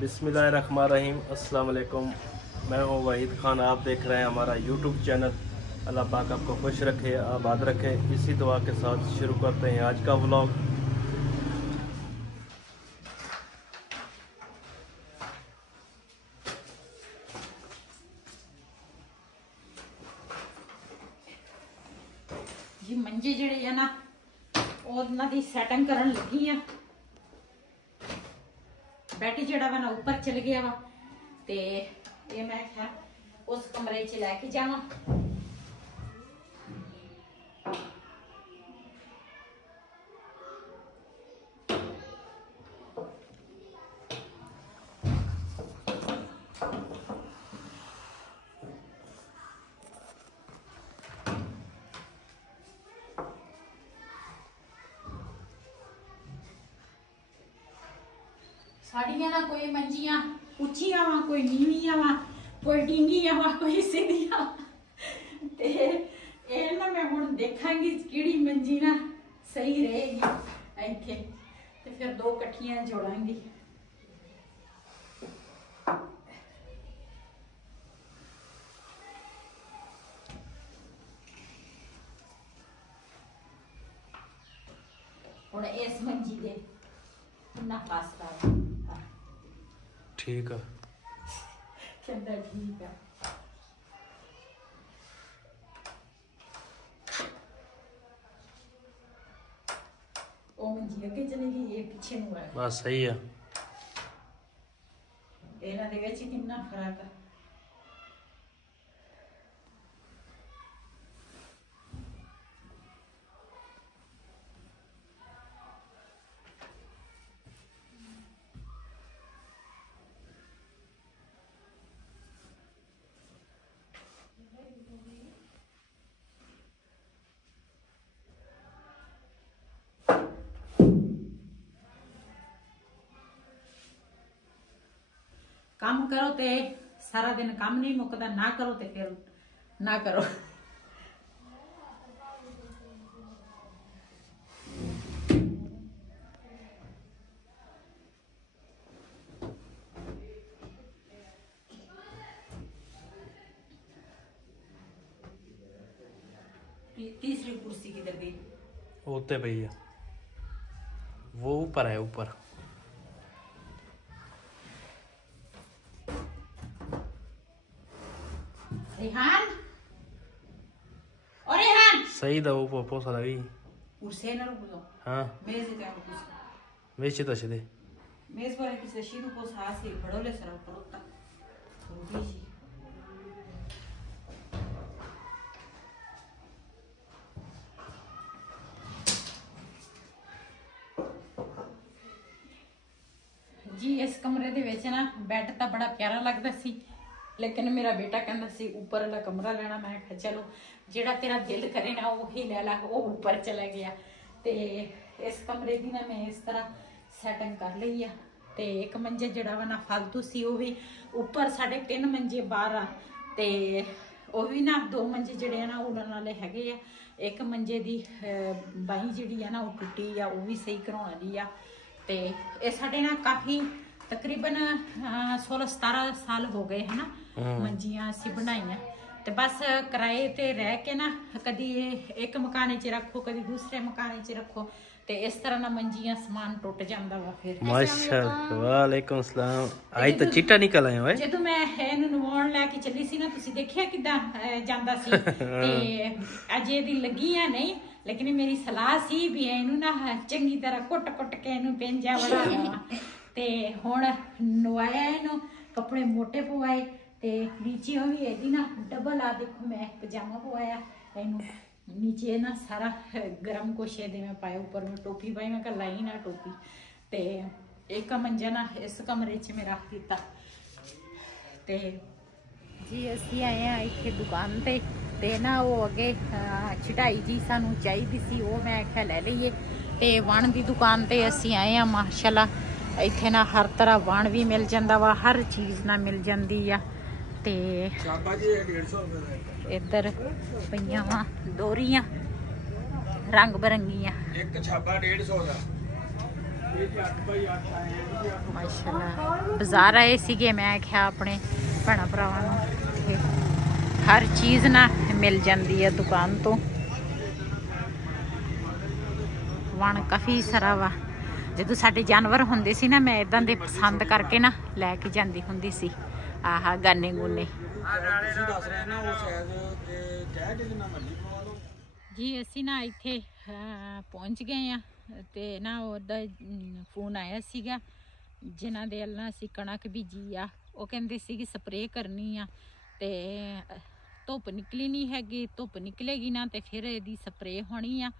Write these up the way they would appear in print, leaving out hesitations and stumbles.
बिस्मिल्लाहिर्रहमानिर्रहीम। अस्सलाम वालेकुम। मैं हूँ वाहिद खान, आप देख रहे हैं हमारा यूट्यूब चैनल। अल्लाह पाक आपको खुश रखे, आबाद रखे। इसी दुआ के साथ शुरू करते हैं आज का व्लॉग। जी मंजे जिहड़े है ना उन्हां दी सैटिंग करन लगी आ। बैठी जिहड़ा वा ना ऊपर चल गया वा ते ये मैं क्या उस कमरे च लैके जावां। साड़ियां ना कोई मंजियां उच्चियां वा, कोई नीवियां वा, कोई डींगियां वा, कोई सीधियां। ते ये ना मैं हुण देखांगी किहड़ी मंजी ना सही रहेगी इत्थे, ते फिर दो कट्ठियां जोड़ांगी। हुण इस मंजी दे कितना फासला है। ठीक है, कहता ठीक है। ओ मंजी अगे चलेगी, ये पीछे नु है। बस सही है। ਇਹਨਾਂ ਦੇ ਵਿੱਚ ਕਿੰਨਾ ਫਰਕ ਹੈ। काम करो ते सारा दिन काम नहीं मुकदा, ना करो ते फिर ना करो। तीसरी कुर्सी किधर गई? होते भैया वो ऊपर है, ऊपर। रेहान और रेहान सही था वो पोसा लगी कुर्सी ना रुक दो। हाँ मेज इधर कुर्सी वेचे तो छदे मेज पर किसी शीरू को सासी बड़ोले सर परोता रुकी जी। जी इस कमरे दे विच ना बैड तां बड़ा प्यारा लगदा सी, लेकिन मेरा बेटा कहता सी ऊपर वाला कमरा लेना। मैं कहा चलो जेड़ा तेरा दिल करे ना वही ले ला। वो ऊपर चला गया ते इस कमरे की ना मैं इस तरह सैटिंग कर ली है। ते एक मंजे जेड़ा वा ना फालतू सी, वो भी ऊपर 3.5 मंजे बाहर आ, ते वो भी ना 2 मंजे जेड़े ना उड़न वाले हैगे आ। एक मंजे दी बाही जिहड़ी है ना वो टुटी आ, वो भी सही कराउण वाली आ। ते ये साडे ना काफ़ी तकरीबन 16-17 साल हो गए है ना मंजियां असी बनाइया। ते बस किराए ते रह के ना कदी एक मकाने च रखो, कदी दूसरे मकाने च रखो, ते इस तरह ना मंजियां समान टुट जांदा वा। फिर माशाअल्लाह, वालेकुम सलाम। आई तो चिट्टा निकल आया ओए। जदों मैं इहनूं नवाउण लैके चली सी ना, तुसीं देखिया किदां जांदा सी। ते अजे दी लगी आ नहीं, लेकिन मेरी सलाह सी भी इहनूं ना चंगी तरह कुट के इहनूं पेंजा बना लवां। ते हुण नवाया इहनूं, कपड़े मोटे पवाए, ते नीचे भी एदी ना डबल आ। देखो मैं पजामा पवाया इहनूं, नीचे ना सारा गर्म कुछ एदे मैं पाया, ऊपर मैं टोपी पाई। मैं कहा लाई ना टोपी। ते एक मंजा ना इस कमरे च मैं रख दिता। ते जी असी आए हैं इत्थे दुकान ते ना वो अगे चढ़ाई जी सानू चाहिदी सी, वो मैं आख्या ले लीए। ते वन की दुकान ते असी आए हैं। माशाल्लाह इत्थे ना हर तरह वन भी मिल जांदा वा, हर चीज़ ना मिल जांदी आ। ते इधर पईयां वा दोरियां रंग बिरंगियां, एक छापा 150 दा। माशाल्लाह ਬਾਜ਼ਾਰ ਆਏ ਸੀਗੇ। ਮੈਂ ਆਖਿਆ ਆਪਣੇ ਭੈਣਾਂ ਭਰਾਵਾਂ ਨੂੰ ਕਿ ਹਰ ਚੀਜ਼ ਨਾ ਮਿਲ ਜਾਂਦੀ ਹੈ ਦੁਕਾਨ ਤੋਂ। ਵਣ ਕਾਫੀ ਸਾਰਾ ਵਾ। ਜਦੋਂ ਸਾਡੇ ਜਾਨਵਰ ਹੁੰਦੇ ਸੀ ਨਾ, ਮੈਂ ਇਦਾਂ ਦੇ ਪਸੰਦ ਕਰਕੇ ਨਾ ਲੈ ਕੇ ਜਾਂਦੀ ਹੁੰਦੀ ਸੀ। ਆਹ ਗਾਨੇ ਗੂਨੇ ਜੀ। ਅਸੀਂ ਨਾ ਇੱਥੇ ਪਹੁੰਚ ਗਏ ਆ ਤੇ ਨਾ ਉਹਦਾ ਫੋਨ ਆਇਆ ਸੀਗਾ ਜਿਨ੍ਹਾਂ ਦੇ ਵੱਲ ਅਸੀਂ ਕਣਕ ਬੀਜੀ ਆ। ਉਹ ਕਹਿੰਦੇ ਸੀ ਕਿ ਸਪਰੇਅ ਕਰਨੀ ਆ ਤੇ ਧੁੱਪ ਨਿਕਲੀ ਨਹੀਂ ਹੈਗੀ, ਧੁੱਪ ਨਿਕਲੇਗੀ ਨਾ ਤੇ ਫਿਰ ਇਹਦੀ ਸਪਰੇਅ ਹੋਣੀ ਆ।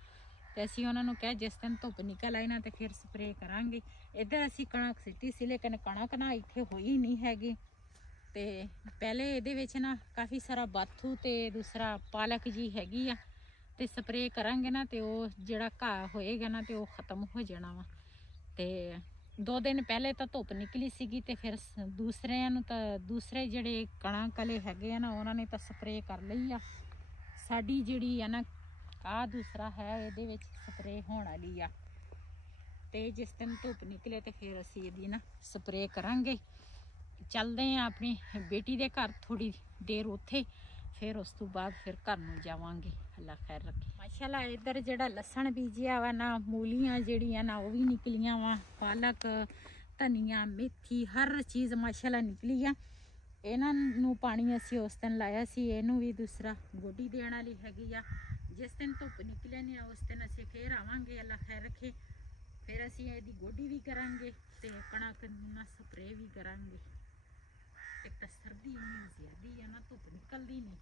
ਤੇ ਅਸੀਂ ਉਹਨਾਂ ਨੂੰ ਕਿਹਾ ਜਿਸ ਦਿਨ ਧੁੱਪ ਨਿਕਲ ਆਈ ਨਾ ਤੇ ਫਿਰ ਸਪਰੇਅ ਕਰਾਂਗੇ। ਇੱਧਰ ਅਸੀਂ ਕਣਕ ਸਿੱਟੀ ਸੀ ਲੇਕਿਨ ਕਣਕ ਨਾ ਇੱਥੇ ਹੋਈ ਨਹੀਂ ਹੈਗੀ। ਤੇ ਪਹਿਲੇ ਇਹਦੇ ਵਿੱਚ ਨਾ ਕਾਫੀ ਸਾਰਾ ਬਾਥੂ ਤੇ ਦੂਸਰਾ ਪਾਲਕ ਜੀ ਹੈਗੀ ਆ ਤੇ ਸਪਰੇਅ ਕਰਾਂਗੇ ਨਾ ਤੇ ਉਹ ਜਿਹੜਾ ਘਾਹ ਹੋਏਗਾ ਨਾ ਤੇ ਉਹ ਖਤਮ ਹੋ ਜਾਣਾ ਵਾ। ਤੇ 2 ਦਿਨ ਪਹਿਲੇ ਤਾਂ ਧੁੱਪ ਨਿਕਲੀ ਸੀਗੀ ਤੇ ਫਿਰ ਦੂਸਰਿਆਂ ਨੂੰ ਤਾਂ ਦੂਸਰੇ ਜਿਹੜੇ ਕਣਕ ਵਾਲੇ ਹੈਗੇ ਆ ਨਾ ਉਹਨਾਂ ਨੇ ਤਾਂ ਸਪਰੇਅ ਕਰ ਲਈ ਆ। ਸਾਡੀ ਜਿਹੜੀ ਆ ਨਾ ਆਹ ਦੂਸਰਾ ਹੈ ਇਹਦੇ ਵਿੱਚ ਸਪਰੇਅ ਹੋਣ ਵਾਲੀ ਆ। ਤੇ ਜਿਸ ਦਿਨ ਧੁੱਪ ਨਿਕਲੇ ਤੇ ਫਿਰ ਅਸੀਂ ਇਹਦੀ ਨਾ ਸਪਰੇਅ ਕਰਾਂਗੇ। ਚੱਲਦੇ ਆ ਆਪਣੀ ਬੇਟੀ ਦੇ ਘਰ ਥੋੜੀ ਦੇਰ ਉੱਥੇ, ਫਿਰ ਉਸ ਤੋਂ ਬਾਅਦ ਫਿਰ ਘਰ ਨੂੰ ਜਾਵਾਂਗੇ। ਅੱਲਾ ਖੈਰ ਰੱਖੇ। ਮਾਸ਼ਾਅੱਲਾ ਇੱਧਰ ਜਿਹੜਾ ਲਸਣ ਬੀਜਿਆ ਵਾ ਨਾ, ਮੂਲੀਆਂ ਜਿਹੜੀਆਂ ਨਾ ਉਹ ਵੀ ਨਿਕਲੀਆਂ ਵਾ, ਪਾਲਕ, ਧਨੀਆ, ਮੇਥੀ, ਹਰ ਚੀਜ਼ ਮਾਸ਼ਾਅੱਲਾ ਨਿਕਲੀ ਆ। ਇਹਨਾਂ ਨੂੰ ਪਾਣੀ ਅਸੀਂ ਉਸ ਦਿਨ ਲਾਇਆ ਸੀ। ਇਹਨੂੰ ਵੀ ਦੂਸਰਾ ਗੋਡੀ ਦੇਣ ਵਾਲੀ ਹੈਗੀ ਆ। ਜਿਸ ਦਿਨ ਧੁੱਪ ਨਿਕਲੇ ਨੇ ਉਸ ਦਿਨ ਅਸੀਂ ਫੇਰ ਆਵਾਂਗੇ। ਅੱਲਾ ਖੈਰ ਰੱਖੇ। ਫਿਰ ਅਸੀਂ ਇਹਦੀ ਗੋਡੀ ਵੀ ਕਰਾਂਗੇ ਤੇ ਕਣਕ ਨਾਲ ਸਪਰੇਅ ਵੀ ਕਰਾਂਗੇ। ਇੱਕ ਤਾਂ ਸਰਦੀ ਇੰਨੀ ਜ਼ਿਆਦੀ ਆ ਨਾ, ਧੁੱਪ ਨਿਕਲਦੀ ਨਹੀਂ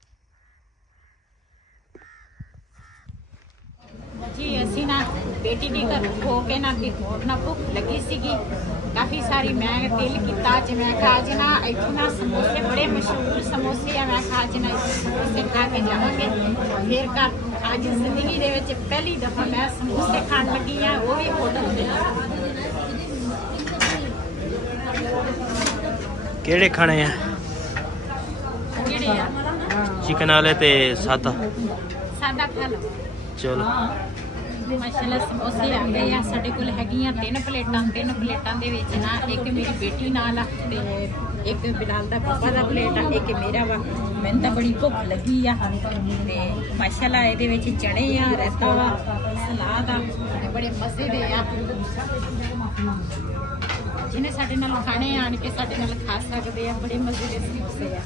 ਜੀ। ਅਸੀਂ ਨਾ ਬੇਟੀ ਦੇ ਘਰ ਹੋ ਕੇ ਨਾ ਵੀ ਹੋਰ ਨਾ ਭੁੱਖ ਲੱਗੀ ਸੀਗੀ ਕਾਫੀ ਸਾਰੀ। ਮੈਂ ਦਿਲ ਕੀਤਾ ਅੱਜ ਮੈਂ ਕਿਹਾ ਅੱਜ ਨਾ ਇੱਥੇ ਨਾ ਸਮੋਸੇ ਬੜੇ ਮਸ਼ਹੂਰ ਸਮੋਸੇ ਆ। ਮੈਂ ਕਿਹਾ ਅੱਜ ਨਾ ਸਮੋਸੇ ਖਾ ਕੇ ਜਾਵਾਂਗੇ ਫਿਰ ਘਰ। ਅੱਜ ਜ਼ਿੰਦਗੀ ਦੇ ਵਿੱਚ ਪਹਿਲੀ ਦਫਾ ਮੈਂ ਸਮੋਸੇ ਖਾਣ ਲੱਗੀ ਆ, ਉਹ ਵੀ ਹੋਟਲ ਦੇ। ਕਿਹੜੇ ਖਾਣੇ ਆ? ਕਿਹੜੇ ਆ? ਚਿਕਨ ਵਾਲੇ ਤੇ ਸਾਦਾ ਸਾਦਾ ਖਾ ਲਓ। ਚਲੋ ਮਾਸ਼ਾਅੱਲਾ ਸਮੋਸੇ ਆ ਗਏ ਆ ਸਾਡੇ ਕੋਲ। ਹੈਗੀਆਂ 3 ਪਲੇਟਾਂ। 3 ਪਲੇਟਾਂ ਦੇ ਵਿੱਚ ਨਾ ਇੱਕ ਮੇਰੀ ਬੇਟੀ ਨਾਲ ਆ ਤੇ ਇੱਕ ਬਿਲਾਲ ਦਾ ਪਾਪਾ ਦਾ ਪਲੇਟ ਆ, ਇੱਕ ਮੇਰਾ ਵਾ। ਮੈਨੂੰ ਤਾਂ ਬੜੀ ਭੁੱਖ ਲੱਗੀ ਆ ਤੇ ਮਾਸ਼ਾਅੱਲਾ ਇਹਦੇ ਵਿੱਚ ਚਣੇ ਆ, ਰਾਇਤਾ ਵਾ, ਸਲਾਦ ਆ ਤੇ ਬੜੇ ਮਜ਼ੇ ਦੇ ਆ। ਜਿਹਨੇ ਸਾਡੇ ਨਾਲ ਖਾਣੇ ਆਣ ਕੇ ਸਾਡੇ ਨਾਲ ਖਾ ਸਕਦੇ ਆ। ਬੜੇ ਮਜ਼ੇ ਦੇ ਸਮੋਸੇ ਆ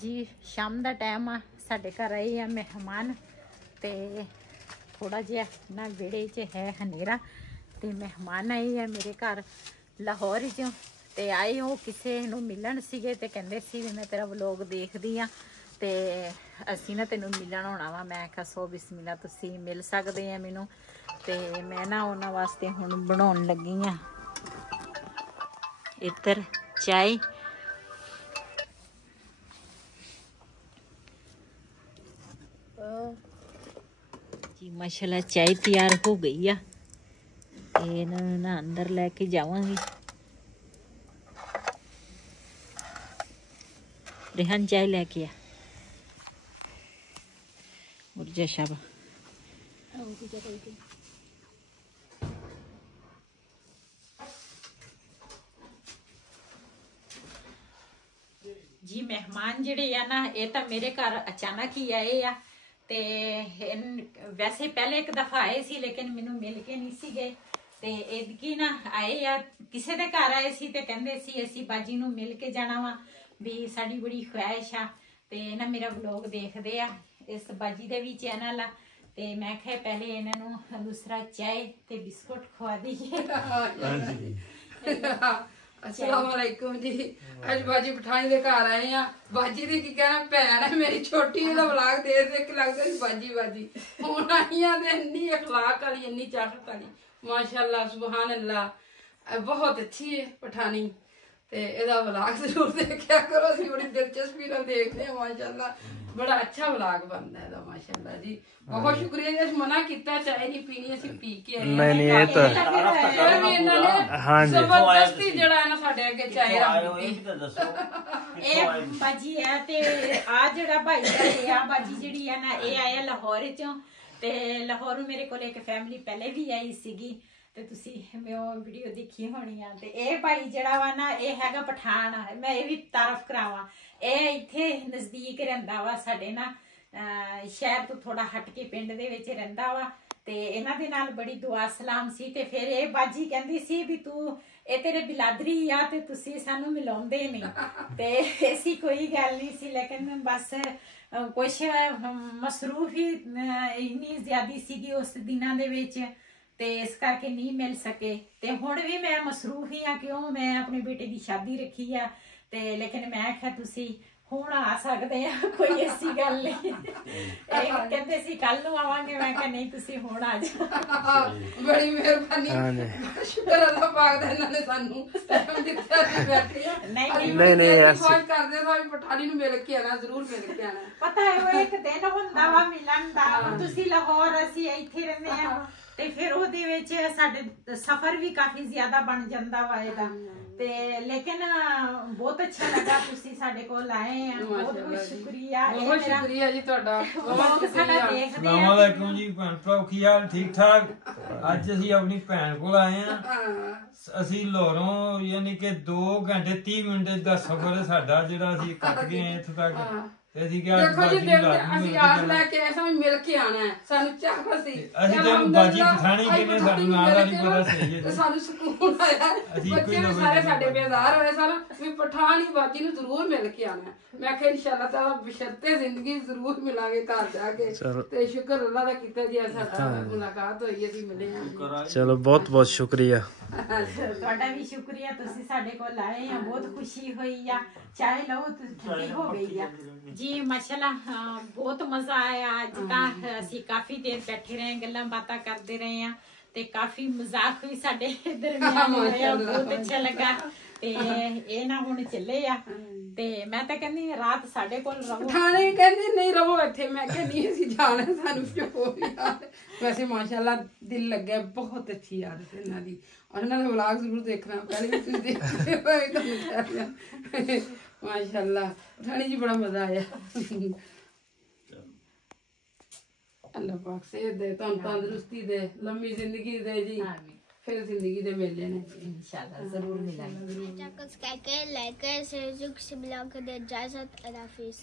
ਜੀ। ਸ਼ਾਮ ਦਾ ਟਾਈਮ ਆ, ਸਾਡੇ ਘਰ ਆਏ ਆ ਮਹਿਮਾਨ ਤੇ ਥੋੜਾ ਜਿਹਾ ਨਾ ਵਿਹੜੇ 'ਚ ਹੈ ਹਨੇਰਾ ਤੇ ਮਹਿਮਾਨ ਆਏ ਆ ਮੇਰੇ ਘਰ ਲਾਹੌਰ 'ਚੋਂ ਤੇ ਆਏ ਉਹ ਕਿਸੇ ਨੂੰ ਮਿਲਣ ਸੀਗੇ ਤੇ ਕਹਿੰਦੇ ਸੀ ਵੀ ਮੈਂ ਤੇਰਾ ਵਲੋਗ ਦੇਖਦੀ ਆ ਤੇ ਅਸੀਂ ਨਾ ਤੈਨੂੰ ਮਿਲਣ ਆਉਣਾ ਵਾ। ਮੈਂ ਕਿਹਾ ਸੋ ਬਿਸਮਿਲ੍ਲਾ, ਤੁਸੀਂ ਮਿਲ ਸਕਦੇ ਆ ਮੈਨੂੰ। ਤੇ ਮੈਂ ਨਾ ਉਹਨਾਂ ਵਾਸਤੇ ਹੁਣ ਬਣਾਉਣ ਲੱਗੀ ਆ ਇੱਧਰ ਚਾय। जी माशाल्लाह चाय तैयार हो गई आ। इन्होंने ना अंदर लेके जावांगी। रेहान चाय लेके आ और जशाबा जी। मेहमान जिहड़े आ ना ये तो मेरे घर अचानक ही आए आ ते वैसे पहले एक दफा आए सी लेकिन मैनू मिल के नहीं सी गए ते एदकी ना आए आ किसी दे घर आए सी ते कहंदे सी असीं बाजी नू मिल के जाना वा भी साडी बड़ी ख्वाहिश आ ते ना मेरा व्लॉग देखदे आ इस बाजी दे भी चैनल आ ते मैं कहा पहले इन्हां नू दूसरा चाय ते बिस्कुट खवा दईए। अस्सलाम वालेकुम जी। अज बाजी पठानी दे घर आए हैं। बाजी दी की कहना भैन है मेरी छोटी दा व्लॉग देख के लगदा सी बाजी बाजी हुण आईयां ते इन्नी अखलाक वाली इन्नी चाहत वाली माशाअल्लाह सुभान अल्लाह बहुत अच्छी है पठानी ते एदा व्लॉग जरूर देखया करो। असीं बड़ी दिलचस्पी नाल देखदे हां माशाअल्लाह बड़ा अच्छा व्लॉग बनदा है माशाअल्लाह जी। बहुत शुक्रिया जी। मना कीता चाय नहीं पीनी असीं पी के आए। नहीं ये तो हां जी जबरदस्ती जड़ा है ना साडे अगे चाय रख दी। ਇਹ ਬਾਜੀ ਹੈ ਤੇ ਆ ਜਿਹੜਾ ਭਾਈ ਦਾ ਆ ਬਾਜੀ ਜਿਹੜੀ ਆ ਨਾ ਇਹ ਆਇਆ ਲਾਹੌਰ ਚੋਂ ਤੇ ਲਾਹੌਰੋਂ ਮੇਰੇ ਕੋਲ ਇੱਕ ਫੈਮਿਲੀ ਪਹਿਲੇ ਵੀ ਆਈ ਸੀਗੀ ਤੇ ਤੁਸੀਂ ਮੈਂ ਉਹ ਵੀਡੀਓ ਦੇਖੀ ਹੋਣੀ ਆ। ਤੇ ਇਹ ਭਾਈ ਜਿਹੜਾ ਵਾ ਨਾ ਇਹ ਹੈਗਾ ਪਠਾਨ। ਮੈਂ ਇਹ ਵੀ ਤਾਰਫ ਕਰਾਵਾਂ, ਇਹ ਇੱਥੇ ਨਜ਼ਦੀਕ ਰਹਿੰਦਾ ਵਾ ਸਾਡੇ ਨਾ ਸ਼ਹਿਰ ਤੋਂ ਥੋੜਾ ਹਟ ਕੇ ਪਿੰਡ ਦੇ ਵਿੱਚ ਰਹਿੰਦਾ ਵਾ। ਤੇ ਇਹਨਾਂ ਦੇ ਨਾਲ ਬੜੀ ਦੁਆ ਸਲਾਮ ਸੀ। ਤੇ ਫਿਰ ਇਹ ਬਾਜੀ ਕਹਿੰਦੀ ਸੀ ਵੀ ਤੂੰ ਇਹ ਤੇਰੇ ਬਿਲਾਦਰੀ ਆ ਤੇ ਤੁਸੀਂ ਸਾਨੂੰ ਮਿਲਾਉਂਦੇ ਨਹੀਂ। ਤੇ ਐਸੀ ਕੋਈ ਗੱਲ ਨਹੀਂ ਸੀ, ਲੇਕਿਨ ਬਸ ਕੁਛ ਮਸਰੂਫ ਹੀ ਇੰਨੀ ਜ਼ਿਆਦੀ ਸੀਗੀ ਉਸ ਦਿਨਾਂ ਦੇ ਵਿੱਚ, ਤੇ ਇਸ ਕਰਕੇ ਨਹੀਂ ਮਿਲ ਸਕੇ। ਤੇ ਹੁਣ ਵੀ ਮੈਂ ਮਸਰੂਫ ਹੀ ਆ, ਕਿਉਂ ਮੈਂ ਆਪਣੇ ਬੇਟੇ ਦੀ ਸ਼ਾਦੀ ਰੱਖੀ ਆ। ਤੇ ਲੇਕਿਨ ਮੈਂ ਆਖਿਆ ਤੁਸੀਂ ਹੁਣ ਆ ਸਕਦੇ ਆ, ਕੋਈ ਐਸੀ ਗੱਲ ਨਹੀਂ। ਇਹ ਕਹਿੰਦੇ ਸੀ ਕੱਲ ਨੂੰ ਆਵਾਂਗੇ, ਮੈਂ ਕਿਹਾ ਨਹੀਂ ਤੁਸੀਂ ਹੁਣ ਆ ਜਾਓ। ਬੜੀ ਮਿਹਰਬਾਨੀ, ਸ਼ੁਕਰ ਅੱਲਾਹ ਪਾਕ ਦਾ ਇਹਨਾਂ ਨੇ ਸਾਨੂੰ ਟਾਈਮ ਦਿੱਤਾ ਅਸੀਂ ਬੈਠੇ ਆ। ਨਹੀਂ ਫੌਜ ਕਰਦੇ ਤਾਂ ਪਠਾਨੀ ਨੂੰ ਮਿਲ ਕੇ ਆਣਾ, ਜ਼ਰੂਰ ਮਿਲ ਕੇ ਆਣਾ। ਪਤਾ ਹੈ ਉਹ ਇੱਕ ਦਿਨ ਹੁੰਦਾ ਵਾ ਮਿਲਣ ਦਾ। ਤੁਸੀਂ ਲਾਹੌਰ, ਅਸੀਂ ਇੱਥੇ ਰਹਿੰਦੇ ਆ, ਤੇ ਫਿਰ ਉਹਦੇ ਵਿੱਚ ਸਾਡੇ ਸਫ਼ਰ ਵੀ ਕਾਫੀ ਜ਼ਿਆਦਾ ਬਣ ਜਾਂਦਾ ਵਾ ਇਹਦਾ। ਤੇ ਲੇਕਿਨ ਬਹੁਤ ਅੱਛਾ ਲੱਗਾ ਤੁਸੀਂ ਸਾਡੇ ਕੋਲ ਆਏ ਆ, ਬਹੁਤ ਬਹੁਤ ਸ਼ੁਕਰੀਆ। ਬਹੁਤ ਸ਼ੁਕਰੀਆ ਜੀ ਤੁਹਾਡਾ, ਬਹੁਤ ਸਾਡਾ ਦੇਖਦੇ अस्सलाम वालेकुम जी भैन भ्राओ, की हाल ठीक ठाक। ਅੱਜ ਅਸੀਂ ਆਪਣੀ ਭੈਣ ਕੋਲ ਆਏ ਆ। ਅਸੀਂ ਲਾਹੌਰੋਂ ਯਾਨੀ ਕਿ 2 ਘੰਟੇ 30 ਮਿੰਟ ਦਾ ਸਫ਼ਰ ਹੈ ਸਾਡਾ, ਜਿਹੜਾ ਅਸੀਂ ਕੱਟ ਗਏ ਆ ਇੱਥੇ ਤੱਕ। ਤੇ ਅਸੀਂ ਕਿਹਾ ਦੇਖੋ ਜੀ, ਅਸੀਂ ਆਸ ਲੈ ਕੇ ਆਏ ਸਾਂ ਮਿਲ ਕੇ ਆਣਾ ਹੈ, ਸਾਨੂੰ ਚਾਹ ਸੀ। ਅਸੀਂ ਤੇ ਬਾਜੀ ਪਠਾਣੀ ਕਿਨੇ ਸਾਨੂੰ ਨਾਲ ਵਾਲੀ ਪਤਾ ਸਹੀ ਹੈ, ਸਾਨੂੰ ਸਕੂਨ ਆਇਆ। ਬੱਚੇ ਵੀ ਸਾਰੇ ਸਾਡੇ ਬੇਜ਼ਾਰ ਹੋਏ ਸਨ ਵੀ ਪਠਾਣੀ ਬਾਜੀ ਨੂੰ ਜ਼ਰੂਰ ਮਿਲ ਕੇ ਆਣਾ। ਮੈਂ ਕਿਹਾ ਇਨਸ਼ਾਅੱਲਾ ਤਾਲਾ ਬਸ਼ਰਤੇ ਜ਼ਿੰਦਗੀ ਜ਼ਰੂਰ ਮਿਲਾਂਗੇ ਘਰ ਜਾ ਕੇ। ਤੇ ਸ਼ੁਕਰ ਅੱਲਾਹ ਦਾ ਕੀਤਾ ਜੀ ਸਾਡਾ ਮੁਲਾਕਾਤ ਹੋਈ, ਅਸੀਂ ਮਿਲੇ ਹਾਂ। ਚਲੋ ਬਹੁਤ ਬਹੁਤ ਸ਼ੁਕਰੀਆ ਤੁਹਾਡਾ ਵੀ ਸ਼ੁਕਰੀਆ, ਤੁਸੀਂ ਸਾਡੇ ਕੋਲ ਆਏ ਆ, ਬਹੁਤ ਖੁਸ਼ੀ ਹੋਈ ਆ। ਚਾਹ ਲਓ ਠੰਡੀ ਹੋ ਗਈ ਆ ਜੀ। ਮਾਸ਼ਾਅੱਲਾ ਬਹੁਤ ਮਜ਼ਾ ਆਇਆ। ਅੱਜ ਤਾਂ ਅਸੀਂ ਕਾਫੀ ਦੇਰ ਬੈਠੇ ਰਹੇ, ਗੱਲਾਂ ਬਾਤਾਂ ਕਰਦੇ ਰਹੇ ਆ, ਤੇ ਕਾਫੀ ਮਜ਼ਾਕ ਵੀ ਸਾਡੇ ਦਰਮਿਆਨ ਹੋਇਆ, ਬਹੁਤ ਅੱਛਾ ਲੱਗਾ। ਤੇ ਇਹ ਨਾ ਹੁਣ ਚੱਲੇ ਆ, ਤੇ ਮੈਂ ਤਾਂ ਕਹਿੰਦੀ ਰਾਤ ਸਾਡੇ ਕੋਲ ਰਹੋ। ਥਾਣੇ ਕਹਿੰਦੇ ਨਹੀਂ ਰਹੋ ਇੱਥੇ, ਮੈਂ ਕਿਹਾ ਨਹੀਂ ਅਸੀਂ ਜਾਣਾ, ਸਾਨੂੰ ਜੋ ਯਾਰ। ਵੈਸੇ ਮਾਸ਼ਾਅੱਲਾ ਦਿਲ ਲੱਗਿਆ, ਬਹੁਤ ਅੱਛੀ ਆਦਤ ਇਹਨਾਂ ਦੀ, ਔਰ ਇਹਨਾਂ ਦਾ ਵਲੌਗ ਜ਼ਰੂਰ ਦੇਖਣਾ, ਪਹਿਲੇ ਵੀ ਤੁਸੀਂ ਦੇਖਦੇ ਹੋਏ ਤੁਹਾਨੂੰ ਕਹਿ ਰਿਹਾ। ਮਾਸ਼ਾਅੱਲਾ ਥਾਣੇ ਜੀ ਬੜਾ ਮਜ਼ਾ ਆਇਆ। ਅੱਲਾਹ ਪਾਕ ਸਿਹਤ ਦੇ, ਤੁਹਾਨੂੰ ਤੰਦਰੁਸਤੀ ਦੇ, ਲੰਮੀ ਜ਼ਿੰਦਗੀ ਦੇ ਜੀ। फिर जिंदगी दे मेले ने इंशाल्लाह जरूर मिलेंगे। सब्सक्राइब करें, लाइक करें, शेयर करें, ब्लॉग को दे इजाजत। अल्लाह हाफिज़।